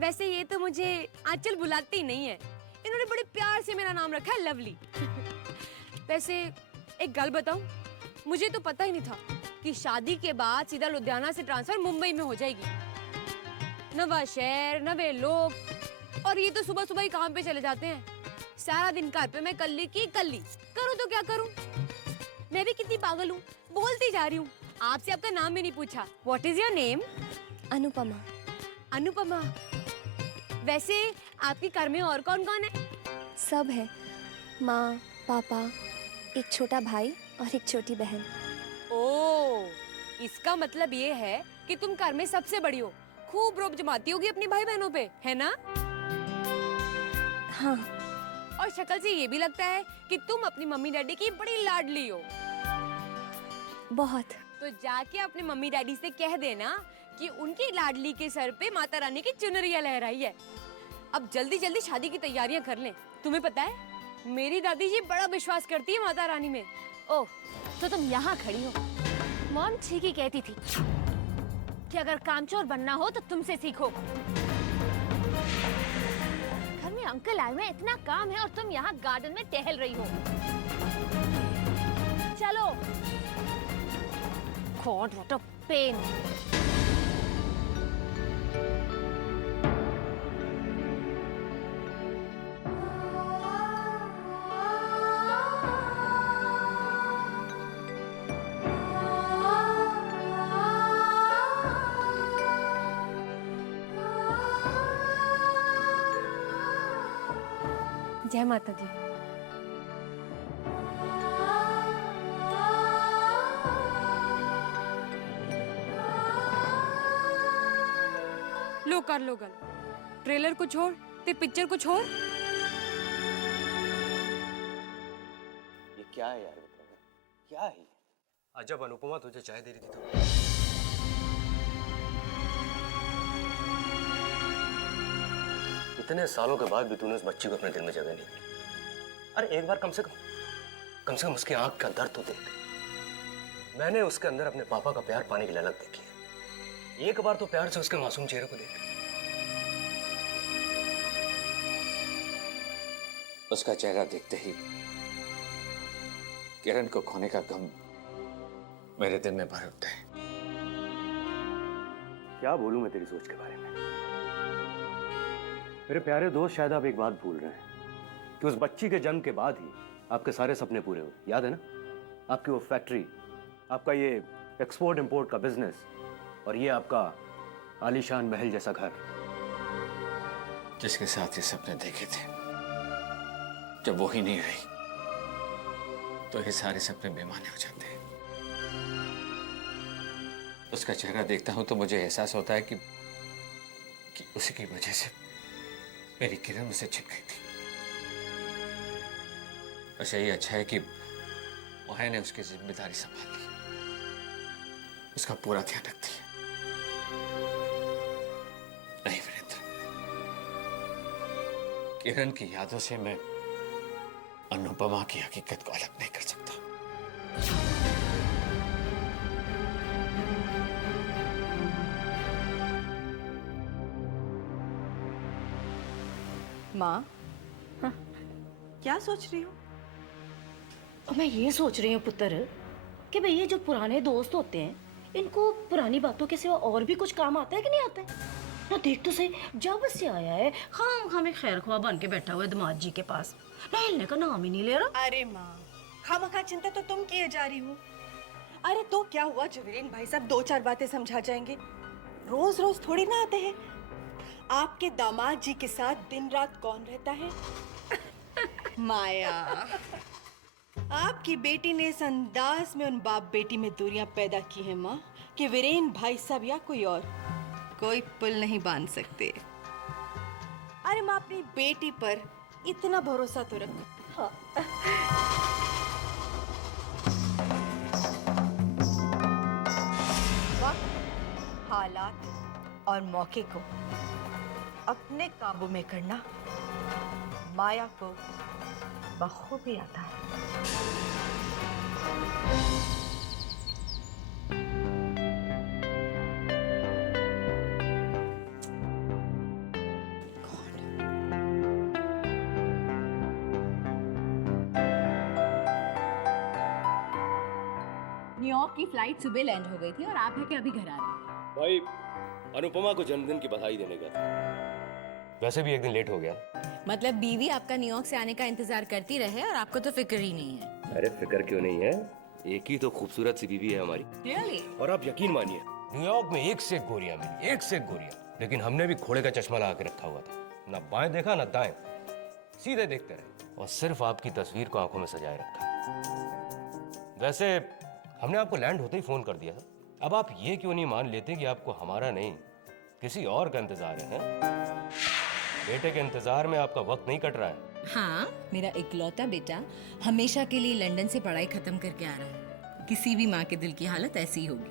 वैसे ये तो मुझे आंचल बुलाती ही नहीं है, इन्होंने बड़े प्यार से मेरा नाम रखा है लवली। वैसे एक गल बताऊं, मुझे तो पता ही नहीं था कि शादी के बाद सीधा लुधियाना से ट्रांसफर मुंबई में हो जाएगी। नवा शहर, नवे लोग, और ये तो सुबह सुबह ही काम पे चले जाते हैं। सारा दिन घर पे मैं कल्ली की कल्ली, करूं तो क्या करूं? मैं भी कितनी पागल हूँ, बोलती जा रही हूँ। आपसे आपका नाम भी नहीं पूछा। What is your name? Anupama. Anupama. वैसे आपके घर में और कौन कौन है? सब है, माँ, पापा, एक छोटा भाई और एक छोटी बहन। ओह, इसका मतलब ये है कि तुम घर में सबसे बड़ी हो। खूब रोब जमाती होगी अपनी भाई बहनों पे, है ना? हाँ। और शक्ल से ये भी लगता है कि तुम अपनी मम्मी डैडी की बड़ी लाडली हो। बहुत। तो जाके अपने मम्मी डैडी से कह देना कि उनकी लाडली के सर पे माता रानी की चुनरिया लहराई है। अब जल्दी जल्दी शादी की तैयारियां कर लें। तुम्हें पता है, मेरी दादी जी बड़ा विश्वास करती है माता रानी में। ओह, तो तुम यहाँ खड़ी हो। मॉम ठीक ही कहती थी कि अगर कामचोर बनना हो तो तुमसे सीखो। घर में अंकल आए हुए, इतना काम है और तुम यहाँ गार्डन में टहल रही हो। चलो। God, what a pain. जय माता दी। लो कर लो गल, ट्रेलर को छोड़ ते पिक्चर को छोड़। ये क्या है यार, क्या है? अजब अनुपमा, तुझे चाय दे रही थी तो इतने सालों के बाद भी तूने उस बच्ची को अपने दिल में जगह नहीं दी। अरे एक बार कम से कम उसकी आंख का दर्द तो देख। मैंने उसके अंदर अपने पापा का प्यार पाने की ललक देखी है। एक बार तो प्यार से उसके मासूम चेहरे को देख। उसका चेहरा देखते ही किरण को खोने का गम मेरे दिल में भर उठता है। क्या बोलूं मैं तेरी सोच के बारे में। मेरे प्यारे दोस्त, शायद आप एक बात भूल रहे हैं कि उस बच्ची के जन्म के बाद ही आपके सारे सपने पूरे हुए। याद है ना? आपकी वो फैक्ट्री, आपका ये एक्सपोर्ट इंपोर्ट का बिजनेस, और ये आपका आलीशान महल जैसा घर। जिसके साथ ये सपने देखे थे, जब वो ही नहीं रही तो ये सारे सपने बेमाने हो जाते हैं। उसका चेहरा देखता हूं तो मुझे एहसास होता है कि उसी की वजह से मेरी किरण मुझसे छिप गई थी। वैसे ये अच्छा है कि मोहा ने उसकी जिम्मेदारी संभाल ली, उसका पूरा ध्यान रखती है। नहीं वीरेंद्र, किरण की यादों से मैं अनुपमा की हकीकत को अलग नहीं कर सकता। माँ, क्या सोच रही हो? मैं ये सोच रही हूँ पुत्र कि भाई ये जो पुराने दोस्त होते हैं, इनको पुरानी बातों के सिवा और भी कुछ काम आता है कि नहीं आता है? ना देख तो सही, जब से आया है हमें खैर ख्वाह बन के बैठा हुआ है दामाद जी के पास, ना हिलने का नाम ही नहीं ले रहा। अरे माँ, खामखा चिंता तो तुम किए जा रही हो। अरे तो क्या हुआ जो वीरेन भाई साहब 2-4 बातें समझा जाएंगे। रोज रोज थोड़ी ना आते हैं। आपके दामाद जी के साथ दिन रात कौन रहता है? माया, आपकी बेटी ने इस अंदाज में उन बाप बेटी में दूरियां पैदा की हैं माँ कि वीरेन भाई साहब या कोई और कोई पुल नहीं बांध सकते। अरे माँ, अपनी बेटी पर इतना भरोसा तो रखो। हाँ। वक्त, हालात और मौके को अपने काबू में करना माया को बखूबी आता है। न्यूयॉर्क की फ्लाइट सुबह लैंड हो गई थी और आप है कि अभी घर आ रहे हैं। भाई, अनुपमा को जन्मदिन की बधाई देने का था। वैसे भी एक दिन लेट हो गया। मतलब बीवी आपका न्यूयॉर्क से आने का इंतजार करती रहे और आपको तो फिक्र ही नहीं है। अरे फिक्र क्यों नहीं है, एक ही तो खूबसूरत सी बीवी है हमारी। Really? और आप यकीन मानिए, न्यूयॉर्क में एक से एक गोरियां मिली, एक से एक गोरियां। लेकिन हमने भी घोड़े का चश्मा लगा के रखा हुआ था, ना बाएं देखा ना दाएं, सीधे देखते रहे और सिर्फ आपकी तस्वीर को आंखों में सजाए रखा। वैसे हमने आपको लैंड होते ही फोन कर दिया था। अब आप ये क्यों नहीं मान लेते कि आपको हमारा नहीं किसी और का इंतजार है? बेटे के इंतजार में आपका वक्त नहीं कट रहा है। हाँ, मेरा इकलौता बेटा हमेशा के लिए लंदन से पढ़ाई खत्म करके आ रहा है। किसी भी माँ के दिल की हालत ऐसी ही होगी।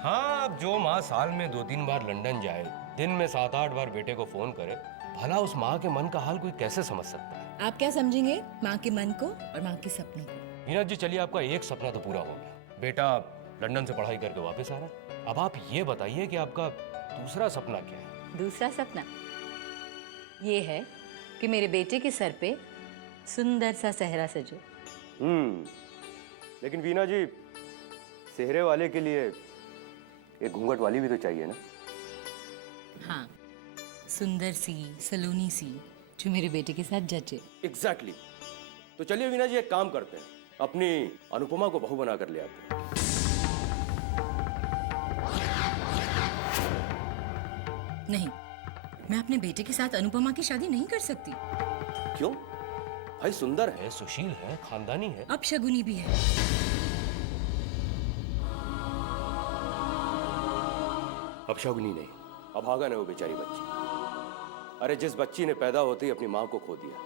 हाँ, अब जो माँ साल में 2-3 बार लंदन जाए, दिन में 7-8 बार बेटे को फोन करे, भला उस माँ के मन का हाल कोई कैसे समझ सकता है? आप क्या समझेंगे माँ के मन को और माँ के सपनों को? मीना जी, चलिए आपका एक सपना तो पूरा हो गया, बेटा लंदन से पढ़ाई करके वापस आ रहा है। अब आप ये बताइए कि आपका दूसरा सपना क्या है? दूसरा सपना ये है कि मेरे बेटे के सर पे सुंदर सा सेहरा सजे। लेकिन वीना जी, सेहरे वाले के लिए एक घूंघट वाली भी तो चाहिए ना? हाँ, सुंदर सी, सलोनी सी, जो मेरे बेटे के साथ जचे। एग्जैक्टली। तो चलिए वीना जी, एक काम करते हैं, अपनी अनुपमा को बहू बना कर ले आते हैं। नहीं, मैं अपने बेटे के साथ अनुपमा की शादी नहीं कर सकती। क्यों? भाई सुंदर है, सुशील है, खानदानी है। अब शगुनी भी है। अब शगुनी नहीं, अभागन है वो बेचारी बच्ची। अरे जिस बच्ची ने पैदा होते ही अपनी माँ को खो दिया,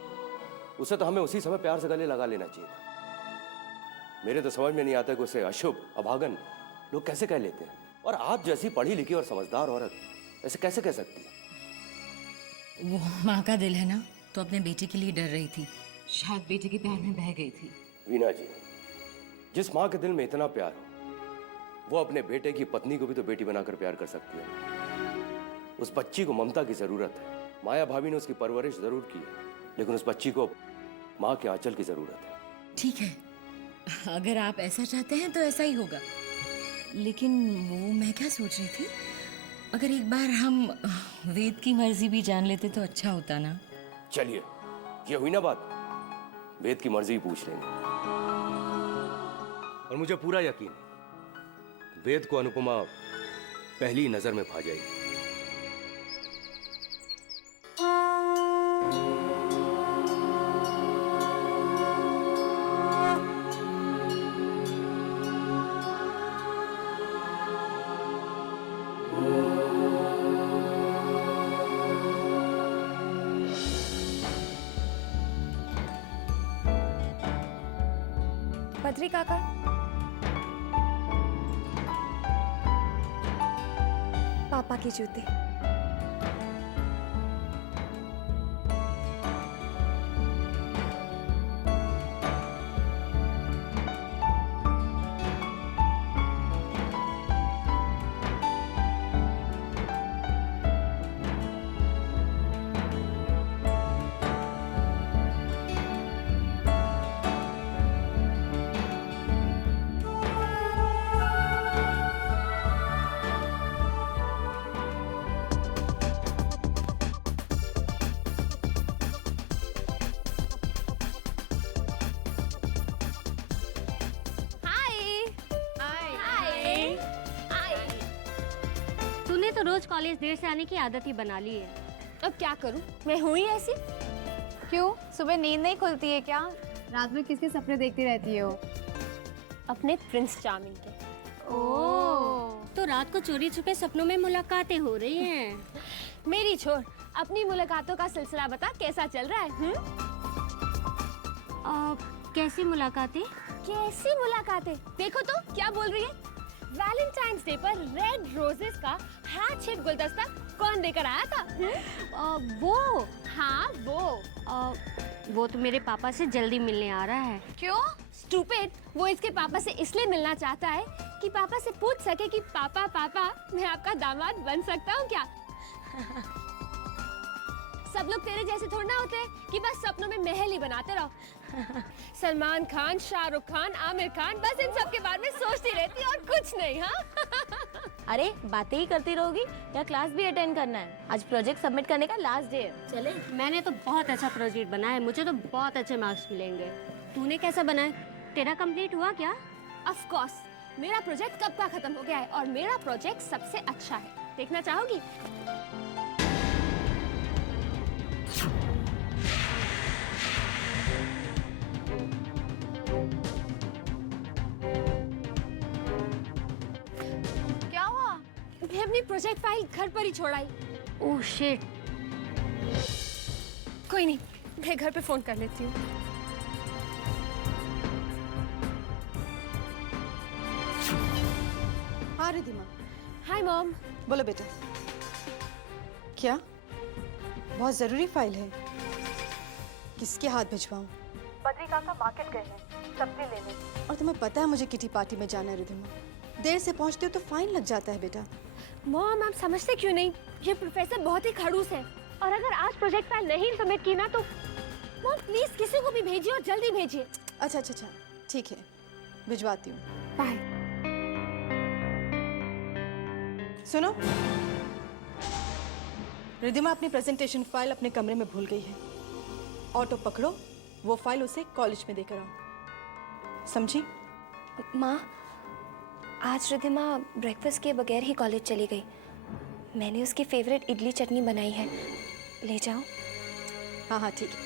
उसे तो हमें उसी समय प्यार से गले लगा लेना चाहिए था। मेरे तो समझ में नहीं आता कि उसे अशुभ, अभागन लोग कैसे कह लेते हैं। और आप जैसी पढ़ी लिखी और समझदार औरत ऐसे कैसे कह सकती है? वो माँ का दिल है ना, तो अपने बेटे के लिए डर रही थी, शायद बेटे के प्यार में बह गई थी। वीना जी, जिस माँ के दिल में इतना प्यार हो, वो अपने बेटे की पत्नी को भी तो बेटी बनाकर प्यार कर सकती है। उस बच्ची को ममता की जरूरत है। माया भाभी ने उसकी परवरिश जरूर की है, लेकिन उस बच्ची को माँ के आंचल की जरूरत है। ठीक है, अगर आप ऐसा चाहते हैं तो ऐसा ही होगा। लेकिन वो मैं क्या सोच रही थी, अगर एक बार हम वेद की मर्जी भी जान लेते तो अच्छा होता ना। चलिए, ये हुई ना बात, वेद की मर्जी पूछ लेंगे। और मुझे पूरा यकीन है वेद को अनुपमा पहली नजर में भा जाएगी। बद्री काका, पापा के जूते। तूने तो रोज कॉलेज देर से आने की आदत ही बना ली है। अब क्या करूं, मैं हुई ऐसी। क्यों, सुबह नींद नहीं खुलती है क्या? रात में किसके सपने देखती रहती हो? अपने प्रिंस चार्मिंग के। ओह, तो रात को चोरी छुपे सपनों में मुलाकातें हो रही हैं। मेरी छोड़, अपनी मुलाकातों का सिलसिला बता, कैसा चल रहा है? कैसी मुलाकातें? कैसी मुलाकातें? देखो तो क्या बोल रही है। वैलेंटाइंस डे पर रेड रोजेस का हार्ट शेप गुलदस्ता कौन देकर आया था? वो हाँ वो तो मेरे पापा से जल्दी मिलने आ रहा है। क्यों? स्टूपिड, वो इसके पापा से इसलिए मिलना चाहता है कि पापा से पूछ सके कि पापा पापा मैं आपका दामाद बन सकता हूँ क्या? सब लोग तेरे जैसे थोड़ा ना होते हैं कि बस सपनों में महल ही बनाते रहो। सलमान खान, शाहरुख खान, आमिर खान, बस इन सब के बारे में सोचती रहती और कुछ नहीं। हाँ अरे बातें ही करती रहोगी या क्लास भी अटेंड करना है? आज प्रोजेक्ट सबमिट करने का लास्ट डे है। चले, मैंने तो बहुत अच्छा प्रोजेक्ट बनाया है, मुझे तो बहुत अच्छे मार्क्स मिलेंगे। तूने कैसा बनाया? तेरा कंप्लीट हुआ क्या? ऑफ कोर्स, मेरा प्रोजेक्ट कब का खत्म हो गया है और मेरा प्रोजेक्ट सबसे अच्छा है। देखना चाहोगी? क्या हुआ? मैं अपनी प्रोजेक्ट फाइल घर पर ही छोड़ आई। Oh shit. कोई नहीं, मैं घर पे फोन कर लेती हूँ। हाँ रिधिमा। Hi mom. बोलो बेटा। क्या? बहुत जरूरी फाइल है? किसके हाथ भिजवाऊं? बद्री काका मार्केट गए हैं सब्जी लेने। और तुम्हें पता है मुझे किटी पार्टी में जाना है रिधिमा। देर से पहुंचते हो तो फाइन लग जाता है बेटा। मॉम, आप समझते क्यों नहीं? ये प्रोफेसर बहुत ही खड़ूस है और अगर आज प्रोजेक्ट फाइल नहीं सबमिट की ना तो मॉम प्लीज किसी को भी भेजिए और जल्दी भेजिए। अच्छा अच्छा अच्छा, ठीक है, भिजवाती हूँ। बाय। सुनो, रिधिमा अपनी प्रेजेंटेशन फाइल अपने कमरे में भूल गई है। ऑटो पकड़ो, वो फाइल उसे कॉलेज में देकर आओ, समझी? माँ, आज रिधिमा ब्रेकफास्ट के बगैर ही कॉलेज चली गई। मैंने उसकी फेवरेट इडली चटनी बनाई है, ले जाओ। हाँ हाँ ठीक है।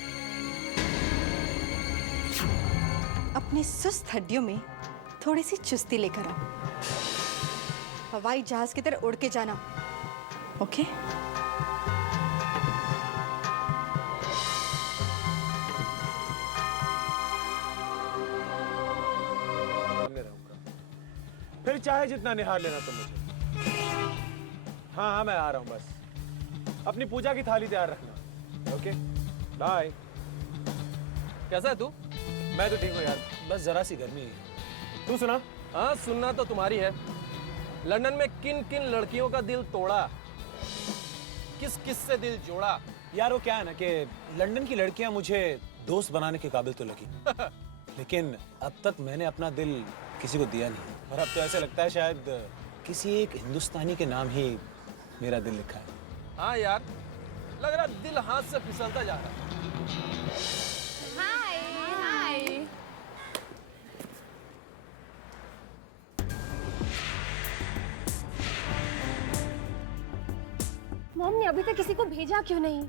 अपनी सुस्त हड्डियों में थोड़ी सी चुस्ती लेकर आओ। हवाई जहाज की तरह उड़ के जाना, ओके? फिर चाहे जितना निहार लेना तुम मुझे। हाँ हाँ मैं आ रहा हूँ, बस अपनी पूजा की थाली तैयार रखना। Okay bye. कैसा है तू? मैं तो ठीक हूँ यार, बस जरा सी गर्मी है। तू सुना? हाँ सुनना तो तुम्हारी है। लंदन में किन किन लड़कियों का दिल तोड़ा, किस किस से दिल जोड़ा? यार वो क्या है ना कि लंदन की लड़कियां मुझे दोस्त बनाने के काबिल तो लगी लेकिन अब तक मैंने अपना दिल किसी को दिया नहीं, और अब तो ऐसे लगता है शायद किसी एक हिंदुस्तानी के नाम ही मेरा दिल लिखा है। हाँ यार, लग रहा दिल हाथ से फिसलता जा रहा है। हाय हाय। मॉम ने अभी तक किसी को भेजा क्यों नहीं?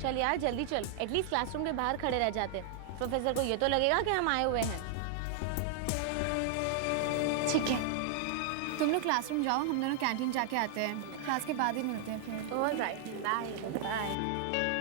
चल यार जल्दी चल, एटलीस्ट क्लासरूम के बाहर खड़े रह जाते। प्रोफेसर को ये तो लगेगा कि हम आए हुए हैं। ठीक है, तुम लोग क्लासरूम जाओ, हम दोनों कैंटीन जाके आते हैं। क्लास के बाद ही मिलते हैं फिर। Alright, bye bye.